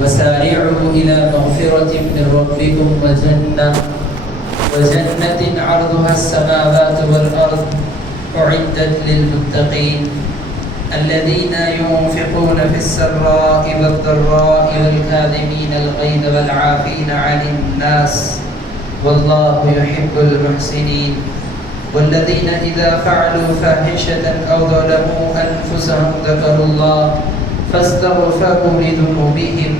وسارعوا إلى مغفرة من ربكم وجنة عرضها السماوات والأرض أعدت للمتقين الذين ينفقون في السراء والضراء والكاظمين الغيظ والعافين عن الناس والله يحب المحسنين والذين إذا فعلوا فاحشة أو ظلموا أنفسهم ذكروا الله فاستغفروا لذنوبهم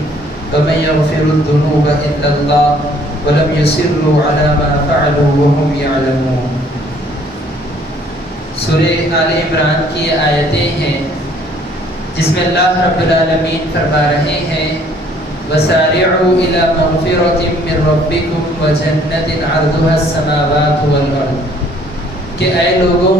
ومن يغفر الذنوب إلا الله ولم يصروا على ما فعلوا وهم يعلمون. سورہ آل عمران کی آیتیں ہیں جس میں اللہ رب العالمین فرما رہے ہیں وَسَارِعُوا إِلَى مَغْفِرَةٍ مِّن رَّبِّكُمْ وَجَنَّةٍ عَرْضُهَا السَّمَاوَاتُ وَالْأَرْضُ کہ اے لوگوں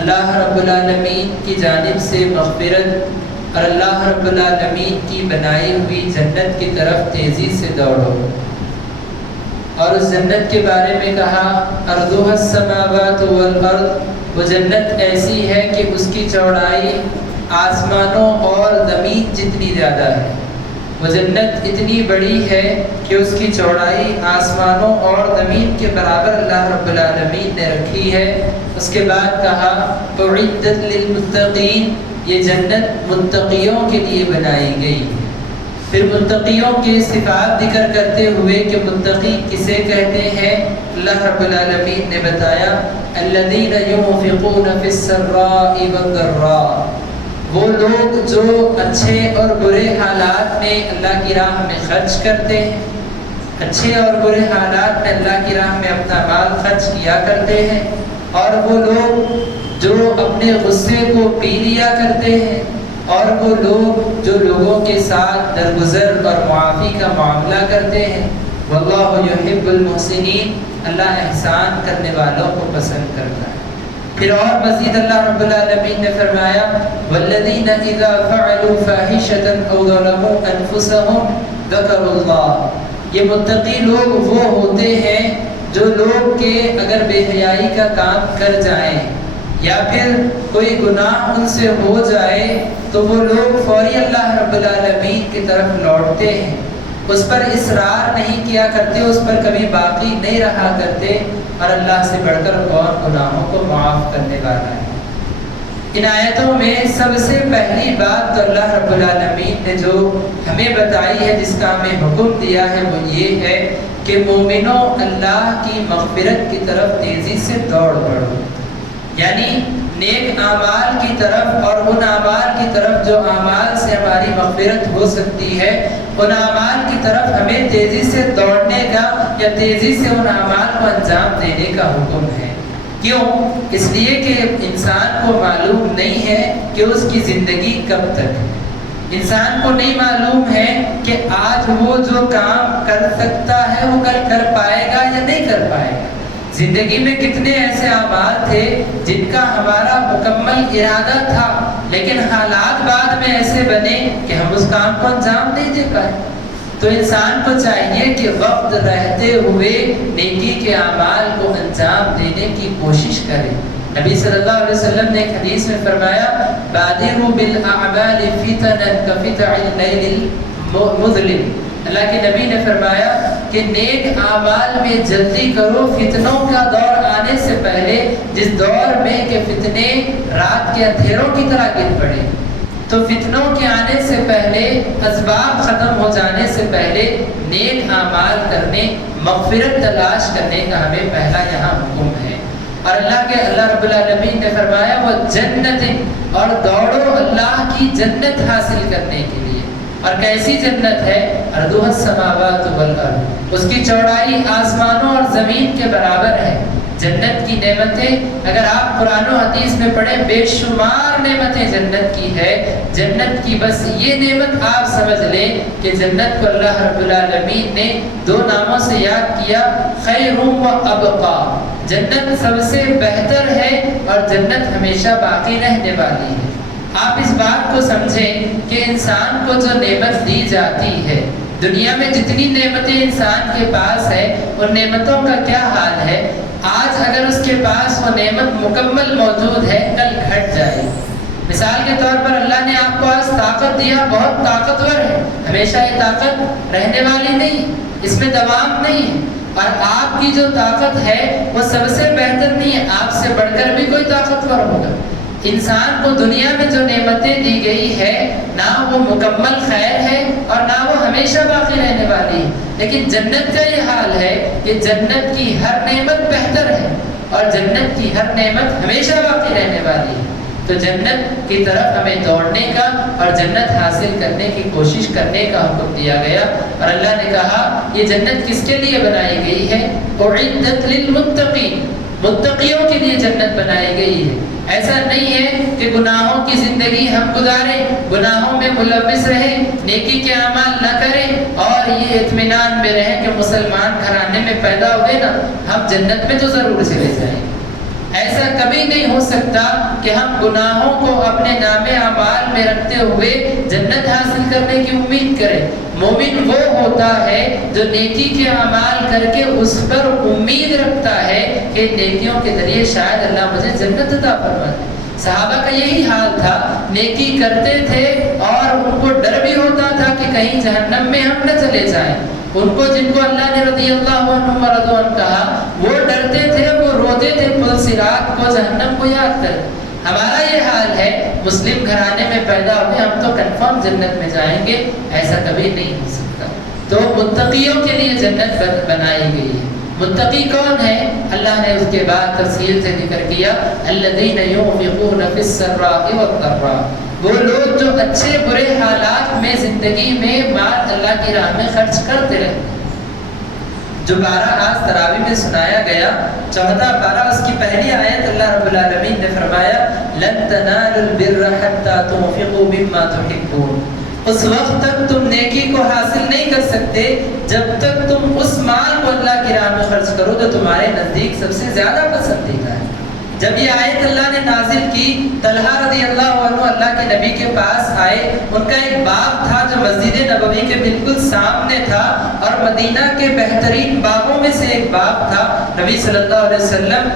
اللہ رب العالمین کی جانب سے مغفرت اور اللہ رب العالمین کی بنائی ہوئی جنت کی طرف تیزی سے دوڑو. اور اس جنت کے بارے میں کہا ارضها السماوات والارض، وہ جنت ایسی ہے کہ اس کی چوڑائی آسمانوں اور زمین جتنی زیادہ ہے. وہ جنت اتنی بڑی ہے کہ اس کی چوڑائی آسمانوں اور زمین کے برابر اللہ رب العالمین نے رکھی ہے. اس کے بعد کہا اعدت للمتقین، یہ جنت متقیوں کے لیے بنائی گئی. پھر متقیوں کے صفات ذکر کرتے ہوئے کہ متقی کسے کہتے ہیں اللہ رب العالمین نے بتایا الذین ينفقون فی السراء والضراء، وہ لوگ جو اچھے اور برے حالات میں اللہ کی راہ میں خرچ کرتے ہیں، اچھے اور برے حالات میں اللہ کی راہ میں اپنا مال خرچ کیا کرتے ہیں، اور وہ لوگ جو اپنے غصے کو پی لیا کرتے ہیں، اور وہ لوگ جو لوگوں کے ساتھ درگزر اور معافی کا معاملہ کرتے ہیں. واللہ یحب المحسنین، اللہ احسان کرنے والوں کو پسند کرتا ہے. پھر اور مزید اللہ رب العالمین نے فرمایا والذین اذا فعلوا فاحشة او ظلموا انفسهم ذکروا اللہ، یہ متقی لوگ وہ ہوتے ہیں جو لوگ کے اگر بے حیائی کا کام کر جائیں یا پھر کوئی گناہ ان سے ہو جائے تو وہ لوگ فوری اللہ رب العالمین کی طرف لوٹتے ہیں، اس پر اصرار نہیں کیا کرتے، اس پر کبھی باقی نہیں رہا کرتے، اور اللہ سے بڑھ کر اور گناہوں کو معاف کرنے والا ہے. ان آیتوں میں سب سے پہلی بات تو اللہ رب العالمین نے جو ہمیں بتائی ہے، جس کا ہمیں حکم دیا ہے، وہ یہ ہے کہ مومنوں اللہ کی مغفرت کی طرف تیزی سے دوڑ پڑو، یعنی نیک اعمال کی طرف، اور ان اعمال کی طرف جو اعمال سے ہماری مغفرت ہو سکتی ہے، ان اعمال کی طرف ہمیں تیزی سے دوڑنے کا یا تیزی سے ان اعمال کو انجام دینے کا حکم ہے. کیوں؟ اس لیے کہ انسان کو معلوم نہیں ہے کہ اس کی زندگی کب تک ہے. انسان کو نہیں معلوم ہے کہ آج وہ جو کام کر سکتا ہے وہ کل کر پائے گا یا نہیں کر پائے گا. زندگی میں کتنے ایسے اعمال تھے جن کا ہمارا مکمل ارادہ تھا، لیکن حالات بعد میں ایسے بنے کہ ہم اس کام کو انجام نہیں دے پائے. تو انسان کو چاہیے کہ وقت رہتے ہوئے نیکی کے اعمال کو انجام دینے کی کوشش کرے. نبی صلی اللہ علیہ وسلم نے ایک حدیث میں فرمایا بادروا بالاعمال فتنا کفتع اللیل المظلم، اللہ کے نبی نے فرمایا کہ نیک اعمال میں جلدی کرو فتنوں کا دور آنے سے پہلے، جس دور میں کہ فتنے رات کے اندھیروں کی طرح گر پڑے. تو فتنوں کے آنے سے پہلے، اسباب ختم ہو جانے سے پہلے نیک اعمال کرنے، مغفرت تلاش کرنے کا ہمیں پہلا یہاں حکم ہے. اور اللہ رب العالمین نے فرمایا وہ جنت، اور دوڑو اللہ کی جنت حاصل کرنے کے لیے. اور کیسی جنت ہے؟ ارضها السماوات والارض، اس کی چوڑائی آسمانوں اور زمین کے برابر ہے. جنت کی نعمتیں اگر آپ قرآن و حدیث میں پڑھیں، بے شمار نعمتیں جنت کی ہے. جنت کی بس یہ نعمت آپ سمجھ لیں کہ جنت کو اللہ رب العالمین نے دو ناموں سے یاد کیا، خیر و ابقا. جنت سب سے بہتر ہے اور جنت ہمیشہ باقی رہنے والی ہے. آپ اس بات کو سمجھیں کہ انسان کو جو نعمت دی جاتی ہے، دنیا میں جتنی نعمتیں انسان کے پاس ہے، ان نعمتوں کا کیا حال ہے؟ آج اگر اس کے پاس وہ نعمت مکمل موجود ہے، کل گھٹ جائے. مثال کے طور پر اللہ نے آپ کو آج طاقت دیا، بہت طاقتور ہے، ہمیشہ یہ طاقت رہنے والی نہیں، اس میں دوام نہیں ہے، اور آپ کی جو طاقت ہے وہ سب سے بہتر نہیں ہے، آپ سے بڑھ کر بھی کوئی طاقتور ہوگا۔ انسان کو دنیا میں جو نعمتیں دی گئی ہے نہ وہ مکمل خیر ہے اور نہ وہ ہمیشہ باقی رہنے والی ہے، لیکن جنت کا یہ حال ہے کہ جنت کی ہر نعمت بہتر ہے اور جنت کی ہر نعمت ہمیشہ باقی رہنے والی ہے۔ تو جنت کی طرف ہمیں دوڑنے کا اور جنت حاصل کرنے کی کوشش کرنے کا حکم دیا گیا، اور اللہ نے کہا یہ جنت کس کے لیے بنائی گئی ہے؟ اعدت للمتقین، متقیوں کے لیے جنت بنائی گئی ہے۔ ایسا نہیں ہے کہ گناہوں کی زندگی ہم گزاریں، گناہوں میں ملوث رہیں، نیکی کے اعمال نہ کریں اور یہ اطمینان میں رہیں کہ مسلمان گھرانے میں پیدا ہوئے نا ہم جنت میں تو ضرور چلے جائیں۔ ایسا کبھی نہیں ہو سکتا کہ ہم گناہوں کو اپنے نام اعمال میں رکھتے ہوئے جنت حاصل کرنے کی امید کریں۔ مومن وہ ہوتا ہے جو نیکی کے اعمال کر کے اس پر امید رکھتا ہے کہ نیکیوں کے ذریعے شاید اللہ مجھے جنت عطا فرما دے۔ صحابہ کا یہی حال تھا، نیکی کرتے تھے اور ان کو ڈر بھی ہوتا تھا کہ کہیں جہنم میں ہم نہ چلے جائیں۔ ان کو جن کو اللہ نے رضی اللہ عنہم ورضوا عنہ کہا وہ ڈرتے تھے، وہ روتے تھے پل صراط کو، جہنم کو یاد کر۔ ہمارا یہ حال ہے، مسلم گھرانے میں پیدا ہوئے ہم تو کنفرم جنت میں جائیں گے، ایسا کبھی نہیں ہو سکتا۔ تو متقیوں کے لیے جنت بنائی گئی ہے۔ متقی کون ہے؟ اللہ نے اس کے بعد تفصیل سے ذکر کیا، الذین ينفقون فی السراء والضراء، وہ لوگ جو اچھے برے حالات میں زندگی میں مال اللہ کی راہ میں خرچ کرتے رہتے۔ جو پارہ آج تراویح میں سنایا گیا، چوتھا پارہ، اس کی پہلی آیت اللہ رب العالمین نے فرمایا لن تنالوا البر حتى تنفقوا مما تحبون، اس وقت تک تم نیکی کو حاصل نہیں کر سکتے جب تک تم اس مال کو اللہ کی راہ میں خرچ کرو جو تمہارے نزدیک سب سے زیادہ پسندیدہ ہے۔ جب یہ آیت اللہ نے نازل کی، طلحہ رضی اللہ عنہ اللہ کے نبی کے پاس آئے، ان کا ایک باغ تھا جو مسجد نبوی کے بالکل سامنے تھا اور مدینہ کے بہترین باغوں میں سے ایک باغ تھا۔ نبی صلی اللہ علیہ وسلم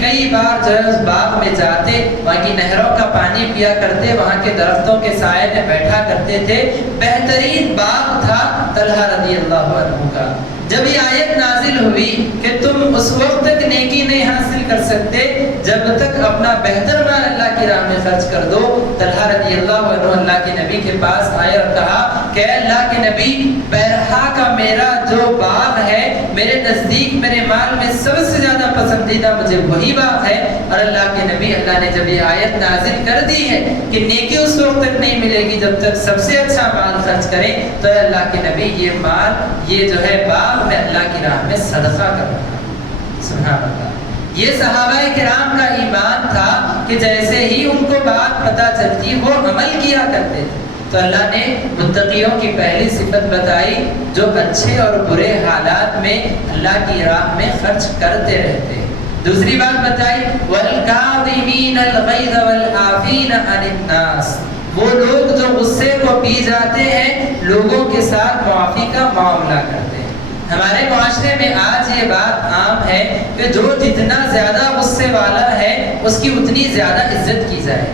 کئی بار جو ہے اس باغ میں جاتے، وہاں کی نہروں کا پانی پیا کرتے، وہاں کے درختوں کے سائے میں بیٹھا کرتے تھے۔ بہترین باغ تھا طلحہ رضی اللہ عنہ کا۔ جب یہ آیت نازل ہوئی کہ تم اس وقت تک نیکی نہیں حاصل کر سکتے جب تک اپنا بہتر مال اللہ کی راہ میں خرچ کر دو، طلحہ رضی اللہ عنہ اللہ کے نبی کے پاس آئے اور کہا کہ اللہ کے نبی، بیرحا کا میرا جو باغ ہے میرے نزدیک میرے مال میں سب سے زیادہ پسندیدہ مجھے وہی باغ ہے۔ اور اللہ کے نبی، اللہ نے جب یہ آیت نازل کر دی ہے کہ نیکی اس وقت تک نہیں ملے گی جب تک سب سے اچھا مال خرچ کریں، تو اللہ کے نبی یہ مال، یہ جو ہے باغ میں اللہ کی راہ میں صدقہ کر رہا۔ سبحان اللہ، یہ صحابہ کرام کا ایمان تھا کہ جیسے ہی ان کو بات پتہ چلتی وہ عمل کیا کرتے تھے۔ تو اللہ نے متقیوں کی پہلی صفت بتائی جو اچھے اور برے حالات میں اللہ کی راہ میں خرچ کرتے رہتے۔ دوسری بات بتائی وَالْكَاظِمِينَ الْغَيْظَ وَالْعَافِينَ عَنِ النَّاسِ، وہ لوگ جو غصے کو پی جاتے ہیں، لوگوں کے ساتھ معافی کا معاملہ کرتے ہیں۔ ہمارے معاشرے میں آج یہ بات عام ہے کہ جو جتنا زیادہ غصے والا ہے اس کی اتنی زیادہ عزت کی جائے،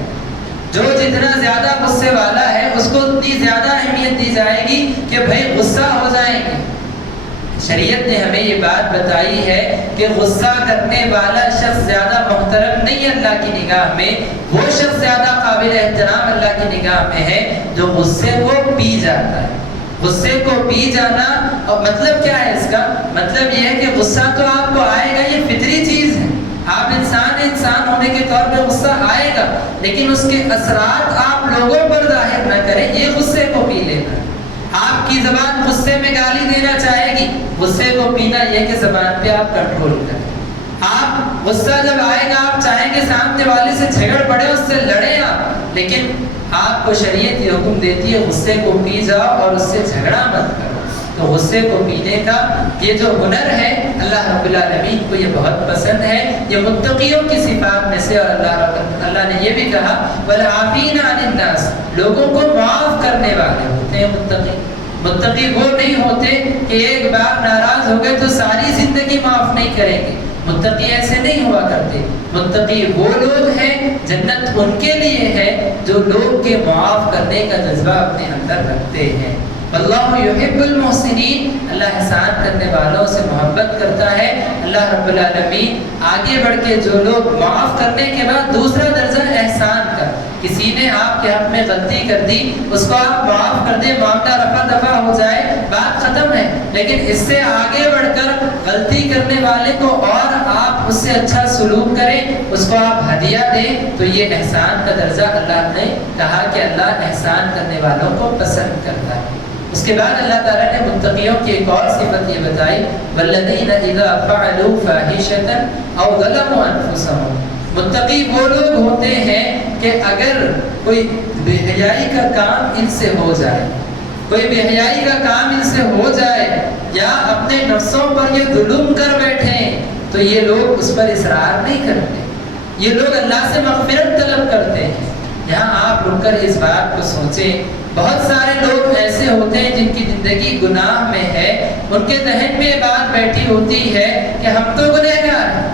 جو جتنا زیادہ غصے والا ہے اس کو اتنی زیادہ اہمیت دی جائے گی کہ بھائی غصہ ہو جائیں گے۔ شریعت نے ہمیں یہ بات بتائی ہے کہ غصہ کرنے والا شخص زیادہ محترم نہیں ہے اللہ کی نگاہ میں، وہ شخص زیادہ قابل احترام اللہ کی نگاہ میں ہے جو غصے کو پی جاتا ہے۔ غصے کو پی جانا، اور مطلب کیا ہے اس کا؟ مطلب یہ ہے کہ غصہ تو آپ کو آئے گا، یہ فطری چیز ہے، آپ انسان ہونے کے طور پہ غصہ آئے گا، لیکن اس کے اثرات آپ لوگوں پر ظاہر نہ کریں، یہ غصے کو پی لینا۔ آپ کی زبان غصے میں گالی دینا چاہے گی، غصے کو پینا یہ کہ زبان پہ آپ کنٹرول کریں۔ آپ غصہ جب آئے گا آپ چاہیں گے سامنے والے سے جھگڑ پڑے، اس سے لڑیں آپ، لیکن آپ کو شریعت یہ حکم دیتی ہے غصے کو پی جاؤ اور اس سے جھگڑا مت کرو۔ تو غصے کو پینے کا یہ جو ہنر ہے اللہ رب العالمین کو یہ بہت پسند ہے، یہ متقیوں کی صفات میں سے۔ اور اللہ نے یہ بھی کہا وَالْعَافِينَ عَنِ النَّاسِ، لوگوں کو معاف کرنے والے ہوتے ہیں متقی۔ متقی وہ نہیں ہوتے کہ ایک بار ناراض ہو گئے تو ساری زندگی معاف نہیں کریں گے، متقی ایسے نہیں ہوا کرتے۔ متقی وہ لوگ ہیں، جنت ان کے لیے ہے جو لوگ کے معاف کرنے کا جذبہ اپنے اندر رکھتے ہیں۔ اللہ یحب المحسنین، اللہ احسان کرنے والوں سے محبت کرتا ہے۔ اللہ رب العالمین آگے بڑھ کے جو لوگ معاف کرنے کے بعد دوسرا درجہ احسان کا، کسی نے آپ کے حق میں غلطی کر دی، اس کو آپ معاف کر دیں، معاملہ رفع دفع ہو جائے، بات ختم ہے، لیکن اس سے آگے بڑھ کر غلطی کرنے والے کو اور آپ اس سے اچھا سلوک کریں، اس کو آپ ہدیہ دیں، تو یہ احسان کا درجہ اللہ نے کہا کہ اللہ احسان کرنے والوں کو پسند کرتا ہے۔ اس کے بعد اللہ تعالیٰ نے متقیوں کی ایک اور صفت یہ بتائی، وَالَّذِينَ إِذَا فَعَلُوا فَاحِشَةً أَوْ ظَلَمُوا أَنفُسَهُمْ، متقی وہ لوگ ہوتے ہیں کہ اگر کوئی بے حیائی کا کام ان سے ہو جائے، کوئی بے حیائی کا کام ان سے ہو جائے، یا اپنے نفسوں پر یہ ظلم کر بیٹھیں، تو یہ لوگ اس پر اصرار نہیں کرتے، یہ لوگ اللہ سے مغفرت طلب کرتے ہیں۔ یہاں آپ رک کر اس بات کو سوچیں، بہت سارے لوگ ایسے ہوتے ہیں جن کی زندگی گناہ میں ہے، ان کے ذہن میں یہ بات بیٹھی ہوتی ہے کہ ہم تو گنہگار ہیں،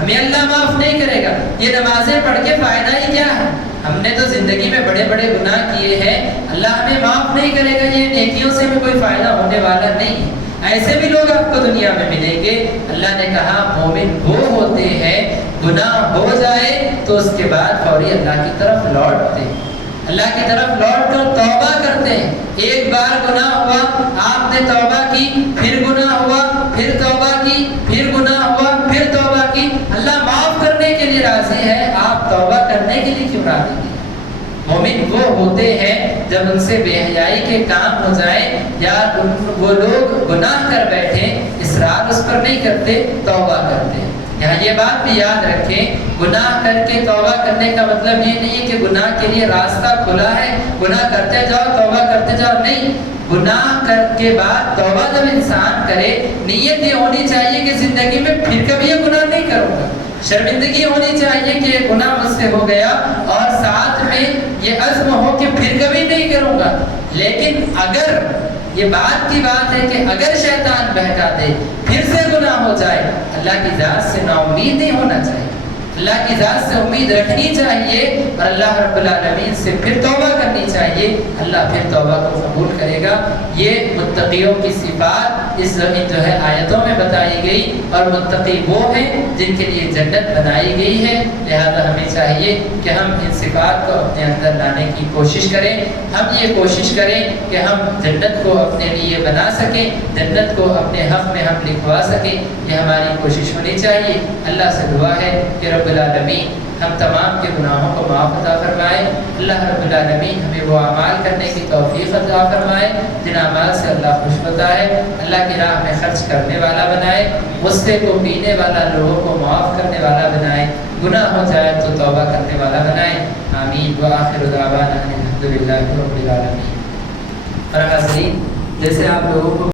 ہمیں اللہ معاف نہیں کرے گا، یہ نمازیں پڑھ کے فائدہ ہی کیا ہے، ہم نے تو زندگی میں بڑے بڑے گناہ کیے ہیں، اللہ ہمیں معاف نہیں کرے گا، یہ نیکیوں سے بھی کوئی فائدہ ہونے والا نہیں ہے۔ ایسے بھی لوگ آپ کو دنیا میں ملیں گے۔ اللہ نے کہا مومن وہ ہوتے ہیں گناہ ہو جائے تو اس کے بعد فوری اللہ کی طرف لوٹتے ہیں، اللہ کی طرف لوٹ کر توبہ کرتے ہیں۔ ایک بار گناہ ہوا، آپ نے توبہ کی، پھر گناہ ہوا، پھر توبہ کی، پھر گناہ ہوا، پھر توبہ کی، اللہ معاف کرنے کے لیے راضی ہے، آپ توبہ کرنے کے لیے کیوں راضی نہیں؟ مومن وہ ہوتے ہیں جب ان سے بے حیائی کے کام ہو جائیں یا وہ لوگ گناہ کر بیٹھیں، اصرار اس پر نہیں کرتے، توبہ کرتے ہیں۔ یہاں یہ بات بھی یاد رکھیں، گناہ کر کے توبہ کرنے کا مطلب یہ نہیں ہے کہ گناہ کے لیے راستہ کھلا ہے، گناہ کرتے جاؤ توبہ کرتے جاؤ، نہیں۔ گناہ کر کے بعد توبہ جب انسان کرے، نیت یہ ہونی چاہیے کہ زندگی میں پھر کبھی یہ گناہ نہیں کروں گا، شرمندگی ہونی چاہیے کہ یہ گناہ مجھ سے ہو گیا، اور ساتھ میں یہ عزم ہو کہ پھر کبھی نہیں کروں گا۔ لیکن اگر یہ بات کی بات ہے کہ اگر شیطان بہکا دے، پھر سے گناہ ہو جائے، اللہ کی ذات سے نا امید نہیں ہونا چاہیے، اللہ کی ذات سے امید رکھنی چاہیے، اور اللہ رب العالمین سے پھر توبہ کرنی چاہیے، اللہ پھر توبہ کو قبول کرے گا۔ یہ متقیوں کی صفات اس جو ہے آیتوں میں بتائی گئی، اور متقی وہ ہیں جن کے لیے جنت بنائی گئی ہے، لہذا ہمیں چاہیے کہ ہم ان صفات کو اپنے اندر لانے کی کوشش کریں، ہم یہ کوشش کریں کہ ہم جنت کو اپنے لیے بنا سکیں، جنت کو اپنے حق میں ہم لکھوا سکیں، یہ ہماری کوشش ہونی چاہیے۔ اللہ سے دعا ہے کہ رب العالمین ہم تمام کے گناہوں کو معاف عطا فرمائے، اللہ رب العالمین ہمیں وہ اعمال کرنے کی توفیق عطا فرمائے جن اعمال سے اللہ خوش ہوتا ہے، اللہ کی راہ میں خرچ کرنے والا بنائے، غصے کو پینے والا، لوگوں کو معاف کرنے والا بنائے، گناہ ہو جائے تو توبہ کرنے والا بنائے، آمین۔ وآخر دعوانا الحمدللہ رب العالمین۔ اور حاضرین، جیسے آپ لوگوں کو